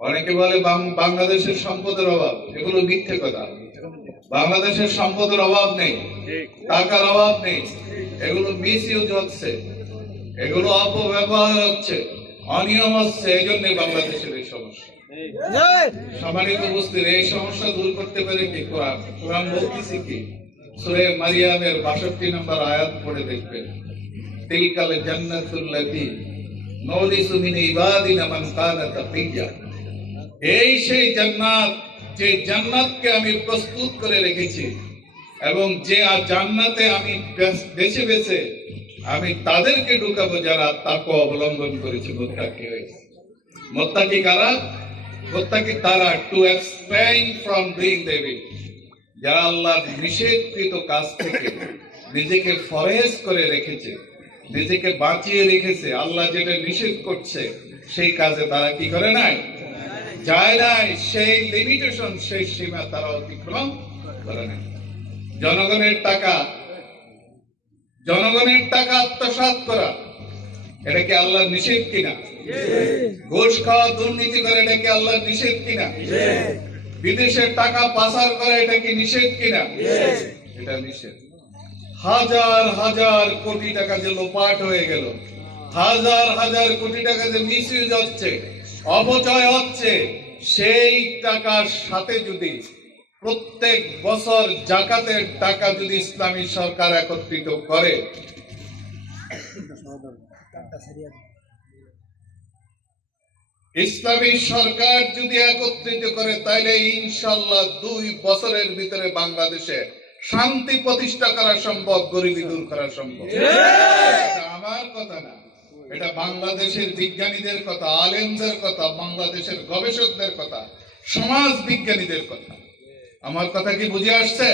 অনেকে বলে বাংলাদেশের সম্পদের অভাব। এগুলো মিথ্যে কথা। বাংলাদেশের সম্পদের অভাব নেই। টাকার অভাব নেই। এগুলো মিস ইউজ হচ্ছে। এগুলো অপব্যবহার হচ্ছে। অনিয়ম হচ্ছে। এই জন্য বাংলাদেশের এই সমস্যা। সম্মানিত এই সমস্যা দূর করতে পারে কি কোরআন? কোরআন বলতেছি কি? সুরে মারিয়ামের বাষট্টি নম্বর আয়াত পড়ে দেখবেন। তিলকাল জান্নাতুল্লাতি নরিসু মিন ইবাদিনা মান কানা তাকিয়া। এই সেই জান্নাত, যে জান্নাতকে আমি প্রস্তুত করে রেখেছি এবং যে আর জান্নাতে আমি বেছে বেছে আমি তাদেরকে ঢুকাবো যারা তাকে অবলম্বন করেছে। মোত্তাকি হয়েছে। মোত্তাকি কারা? মোত্তাকি তারা টু অ্যাবস্টেইন ফ্রম ডুইং দেবি যারা আল্লাহর নিষেধকৃত কাজ থেকে নিজেকে ফরেজ করে রেখেছে, নিজেকে বাঁচিয়ে রেখেছে, আল্লাহ যেটা নিষেধ করছে, সেই কাজে তারা কি করে নাই? যায় সেই লিমিটেশন সেই সীমা তারা অতিক্রম করে জনগণের টাকা জনগণের টাকা আত্মসাৎ করা, এটা কি আল্লাহর নিষেধ কিনা? ঘুষ খাওয়া, দুর্নীতি করে, এটা কি আল্লাহর নিষেধ কিনা? বিদেশের টাকা পাচার করা, এটা কি নিষেধ কিনা? এটা নিষেধ। হাজার হাজার কোটি টাকা যে লোপাট হয়ে গেল, হাজার হাজার কোটি টাকা যে মিস হচ্ছে অপচয় হচ্ছে সেই টাকার সাথে যদি প্রত্যেক বছর জাকাতের টাকা যদি ইসলামী সরকার একত্রিত করে ইসলামী সরকার যদি একত্রিত করে তাইলে ইনশাল্লাহ দুই বছরের ভিতরে বাংলাদেশে শান্তি প্রতিষ্ঠা করা সম্ভব গরিবি দূর করা সম্ভব। আমার কথা না। এটা বাংলাদেশের বিজ্ঞানীদের কথা, আলেমদের কথা, বাংলাদেশের গবেষকদের কথা, সমাজ বিজ্ঞানীদের কথা। আমার কথা কি বুঝে আসছে?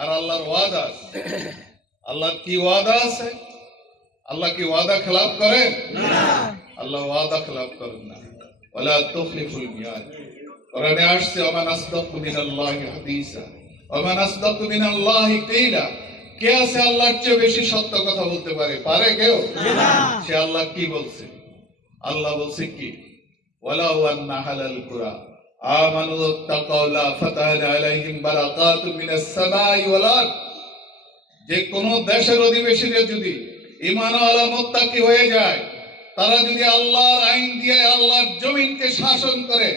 আর আল্লাহর ওয়াদা আছে। আল্লাহর কি ওয়াদা আছে? আল্লাহ কি ওয়াদা খেলাফ করেন? আল্লাহ ওয়াদা খেলাফ করেন না। ওয়ালা তুখলিফুল মিয়াদ। কোরআনে আসছে, ওমান আসদাকু মিনাল্লাহি হাদিসা। ওমান আসদাকু মিনাল্লাহি কিলা। কে আছে আল্লাহর চেয়ে বেশি সত্য কথা বলতে পারে? পারে কেউ? সে আল্লাহ কি বলছে? আল্লাহ বলছে কি? যে কোন দেশের অধিবেশীরা যদি মোত্তাকি হয়ে যায়, তারা যদি আল্লাহর আইন দিয়ে আল্লাহর জমিনকে শাসন করে,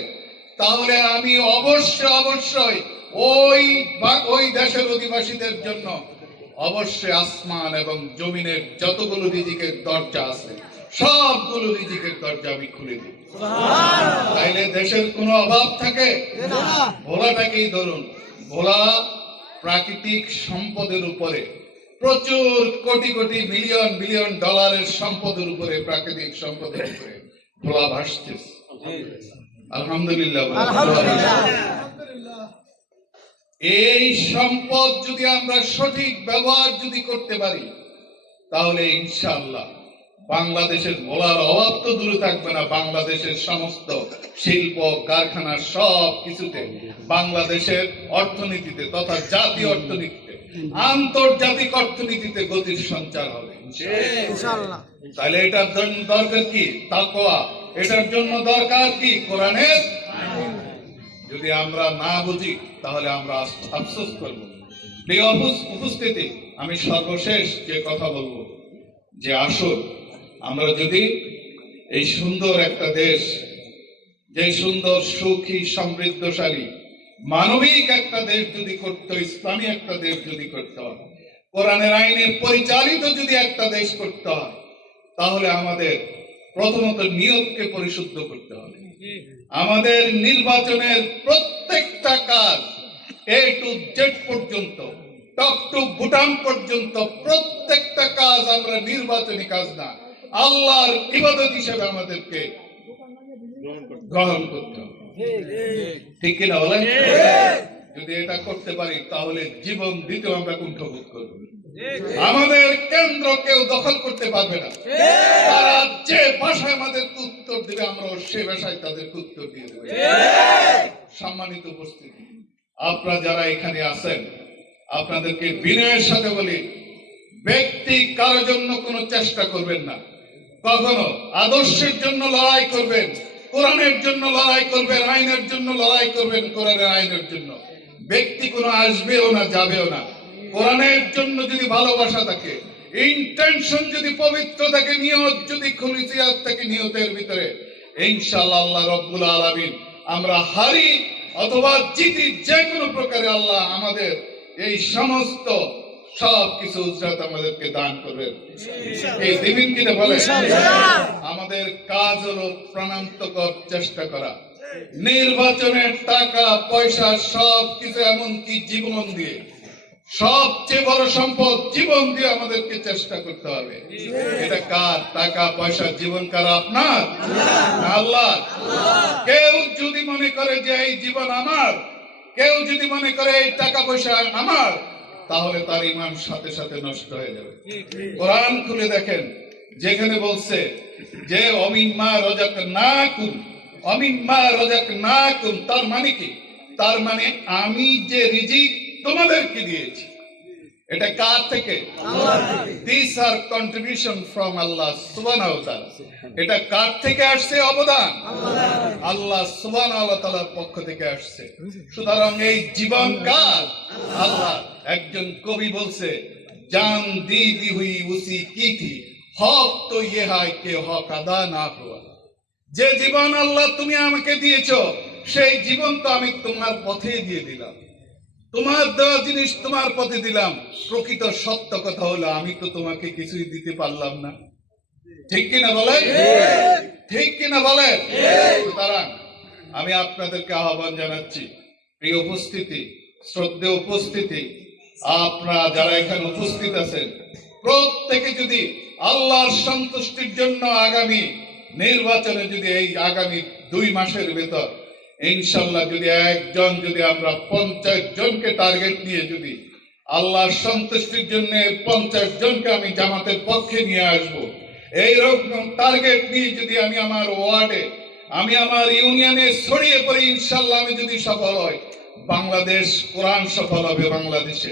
তাহলে আমি অবশ্য অবশ্যই ওই ওই দেশের অধিবাসীদের জন্য অবশ্যই আসমান এবং জমিনের যতগুলো রিজিকের দরজা আছে সবগুলো রিজিকের দরজা আমি খুলে দিই। তাইলে দেশের কোনো অভাব থাকে? ভোলাটাকেই ধরুন। ভোলা প্রাকৃতিক সম্পদের উপরে প্রচুর কোটি কোটি মিলিয়ন মিলিয়ন ডলারের সম্পদের উপরে প্রাকৃতিক সম্পদের উপরে ভোলা ভাসতেছে আলহামদুলিল্লাহ। এই সম্পদ যদি আমরা সঠিক ব্যবহার যদি করতে পারি তাহলে ইনশাআল্লাহ বাংলাদেশের ভোলার অভাব তো দূরে থাকবে না। বাংলাদেশের সমস্ত শিল্প কারখানা সব কিছুতে বাংলাদেশের অর্থনীতিতে তথা জাতীয় অর্থনীতিতে আন্তর্জাতিক অর্থনীতিতে গতির সঞ্চার হবে। তাহলে এটার জন্য দরকার কি? তাকওয়া। এটার জন্য দরকার কি? কোরআনের যদি আমরা না বুঝি, তাহলে আমরা আফসোস করব এই উপস্থিতি আমি সর্বশেষ যে কথা বলব, যে আসল, আমরা যদি এই সুন্দর একটা দেশ, যে সুন্দর সুখী, সমৃদ্ধশালী, মানবিক একটা দেশ যদি করতে, ইসলামী একটা দেশ যদি করতে হয়, কোরআনের আইনে পরিচালিত যদি একটা দেশ করতে হয়, তাহলে আমাদের প্রথমত নিয়োগকে পরিশুদ্ধ করতে হবে। আমাদের নির্বাচনের প্রত্যেকটা কাজ এ টু জেড পর্যন্ত টপ টু ভুটান পর্যন্ত প্রত্যেকটা কাজ আমরা নির্বাচনী কাজ না আল্লাহর ইবাদত হিসেবে আমাদেরকে গ্রহণ করতে হবে। ঠিক কিনা বলেন? যদি এটা করতে পারি তাহলে জীবন দিতেও আমরা কুণ্ঠবোধ করব। আমাদের কেন্দ্র কেউ দখল করতে পারবে না। তারা যে ভাষায় আমাদের উত্তর দিবে আমরা সে ভাষায় তাদের উত্তর দিয়ে দেবো। সম্মানিত উপস্থিতি আপনারা যারা এখানে আছেন আপনাদেরকে বিনয়ের সাথে বলি ব্যক্তি কারোর জন্য কোনো চেষ্টা করবেন না। কখনো আদর্শের জন্য লড়াই করবেন কোরআনের জন্য লড়াই করবেন আইনের জন্য লড়াই করবেন কোরআনের আইনের জন্য। ব্যক্তি কোনো আসবেও না যাবেও না। কোরআনের জন্য যদি ভালোবাসা থাকে ইন্টেনশন যদি পবিত্র থাকে নিয়ত যদি খুলিসিয়াত থাকে নিয়তের ভিতরে ইনশাআল্লাহ আল্লাহ রব্বুল আলামিন আমরা হারি অথবা জিতি যে কোনো প্রকারে আল্লাহ আমাদের এই সমস্ত সব কিছু উজরাত আমাদেরকে দান করবেন। এই দিবেন কিনা বলে আমাদের কাজ হলো প্রাণান্তকর চেষ্টা করা। নির্বাচনের টাকা পয়সা সব কিছু এমনকি জীবন দিয়ে। সবচেয়ে বড় সম্পদ জীবন দিয়ে আমাদেরকে চেষ্টা করতে হবে। এটা কার? টাকা পয়সা জীবন কার আপনার? আল্লাহ? কেউ যদি মনে করে যে এই জীবন আমার কেউ যদি মনে করে এই টাকা পয়সা আমার তাহলে তার ইমান সাথে সাথে নষ্ট হয়ে যাবে। কোরআন খুলে দেখেন যেখানে বলছে যে অমিন মা রজাক না কুম মা রজাক না কুম তার মানে কি? তার মানে আমি যে রিজিক তোমাদেরকে দিয়েছি। এটা কার থেকে? দিস আর কন্ট্রিবিউশন ফ্রম আল্লাহ তাআলা এটা কার থেকে আসছে অবদান? আল্লাহ সুবহানাহু ওয়া তাআলার পক্ষ থেকে আসছে। সুতরাং এই জীবন কার? আল্লাহ একজন কবি বলছে জান দি দি হুই উসি কি থি হক তো ইয়ে হয় কে হক আদা না হুয়া। যে জীবন আল্লাহ তুমি আমাকে দিয়েছ সেই জীবন তো আমি তোমার পথে দিয়ে দিলাম। তোমার দেওয়া জিনিস তোমার পথে দিলাম। প্রকৃত সত্য কথা হলো, আমি তো তোমাকে কিছুই দিতে পারলাম না। ঠিক কিনা বলে ঠিক কিনা বলেন? সুতরাং আমি আপনাদেরকে আহ্বান জানাচ্ছি, এই উপস্থিতি শ্রদ্ধে উপস্থিতি, আপনারা যারা এখানে উপস্থিত আছেন, প্রত্যেকে যদি আল্লাহর সন্তুষ্টির জন্য আগামী নির্বাচনে যদি এই আগামী দুই মাসের ভেতর ইনশাল্লাহ যদি একজন, যদি আমরা পঞ্চাশ জনকে টার্গেট নিয়ে যদি আল্লাহর সন্তুষ্টির জন্য পঞ্চাশ জনকে আমি জামাতের পক্ষে নিয়ে আসব, এইরকম টার্গেট নিয়ে যদি আমি আমার ওয়ার্ডে আমি আমার ইউনিয়নে ছড়িয়ে পড়ে ইনশাল্লাহ আমি যদি সফল হই, বাংলাদেশ কোরআন সফল হবে বাংলাদেশে।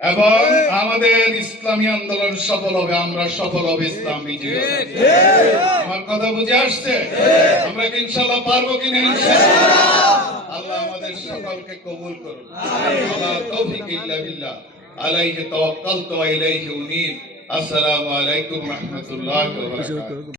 এবং আমাদের ইসলামী আন্দোলন সফল হবে আমরা সফল হবে ইসলাম বিজয়ী আমার কথা বুঝে আসছে? আমরা কি ইনশাল্লাহ পারব কিনা আল্লাহ আমাদের সকলকে কবুল করুন। আল্লাহ তৌফিক ইল্লা বিল্লাহ। আলাইহি তাওয়াক্কালতু ওয়া ইলাইহি উনীব। আসসালামু আলাইকুম ওয়া রাহমাতুল্লাহি ওয়া বারাকাতুহু।